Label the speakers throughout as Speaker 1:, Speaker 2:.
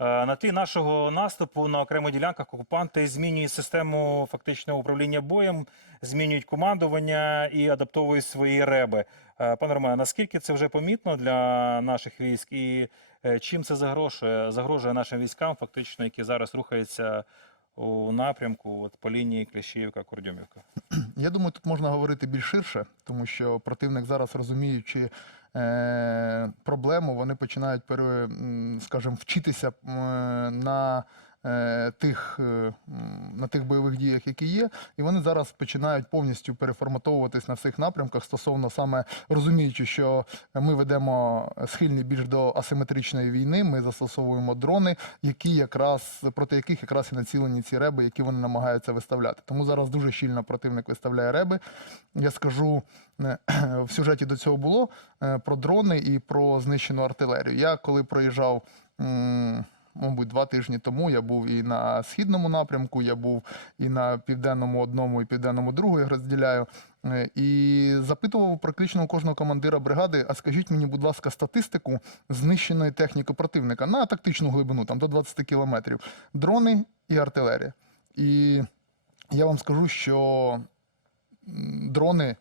Speaker 1: Е, На тлі нашого наступу на окремих ділянках окупанти змінюють систему фактичного управління боєм, змінюють командування і адаптовують свої реби. Е, Пане Романе, наскільки це вже помітно для наших військ, і е, чим це загрожує, загрожує нашим військам, фактично, які зараз рухаються у напрямку от, по лінії Кліщіївка-Кордюмівка?
Speaker 2: Я думаю, тут можна говорити більш ширше, тому що противник зараз розуміючи е, проблему, вони починають скажімо, вчитися м, на. Е, Тих е, на тих бойових діях, які є, і вони зараз починають повністю переформатовуватись на всіх напрямках стосовно саме розуміючи, що ми ведемо схильні більш до асиметричної війни. Ми застосовуємо дрони, які якраз проти яких якраз і націлені ці реби, які вони намагаються виставляти. Тому зараз дуже щільно противник виставляє реби. Я скажу е, в сюжеті до цього було про дрони і про знищену артилерію. Я коли проїжджав. Мабуть, два тижні тому я був і на східному напрямку, я був і на південному одному, і південному другому, я розділяю. Е, І запитував практично кожного командира бригади: а скажіть мені, будь ласка, статистику знищеної техніки противника на тактичну глибину, там до 20 кілометрів, дрони і артилерія. І я вам скажу, що дрони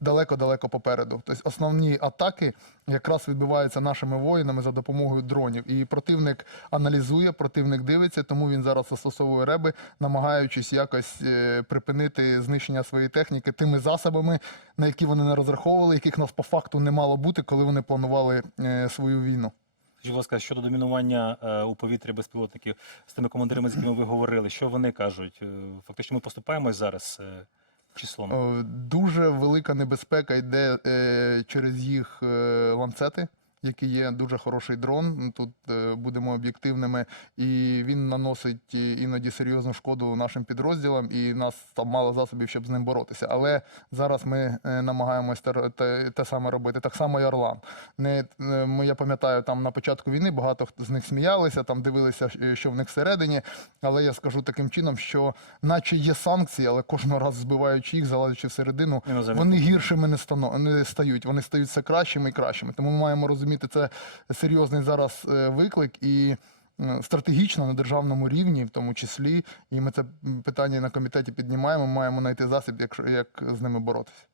Speaker 2: далеко-далеко попереду. Тобто основні атаки якраз відбуваються нашими воїнами за допомогою дронів. І противник аналізує, противник дивиться, тому він зараз застосовує реби, намагаючись якось е, припинити знищення своєї техніки тими засобами, на які вони не розраховували, яких нас по факту не мало бути, коли вони планували е, свою війну.
Speaker 1: Скажіть, будь ласка, щодо домінування е, у повітрі безпілотників з тими командирами, з якими ви говорили, що вони кажуть? Фактично, ми поступаємось зараз числом.
Speaker 2: Е, Дуже велика небезпека йде е, через їх е, ланцети, які є дуже хороший дрон. Ну, Тут е, будемо об'єктивними, і він наносить е, іноді серйозну шкоду нашим підрозділам, і нас там мало засобів, щоб з ним боротися. Але зараз ми е, намагаємось те, те, те саме робити. Так само і Орлан. Не, я пам'ятаю, там на початку війни багато з них сміялися, там дивилися, що в них всередині. Але я скажу таким чином, що наче є санкції, але кожного разу збиваючи їх, залазячи всередину, вони гіршими не стають. Вони стають все кращими і кращими. Тому ми маємо розуміти, це серйозний зараз е, виклик і. е, Стратегічно на державному рівні, в тому числі, і ми це питання на комітеті піднімаємо. Маємо знайти засіб, як, як з ними боротися.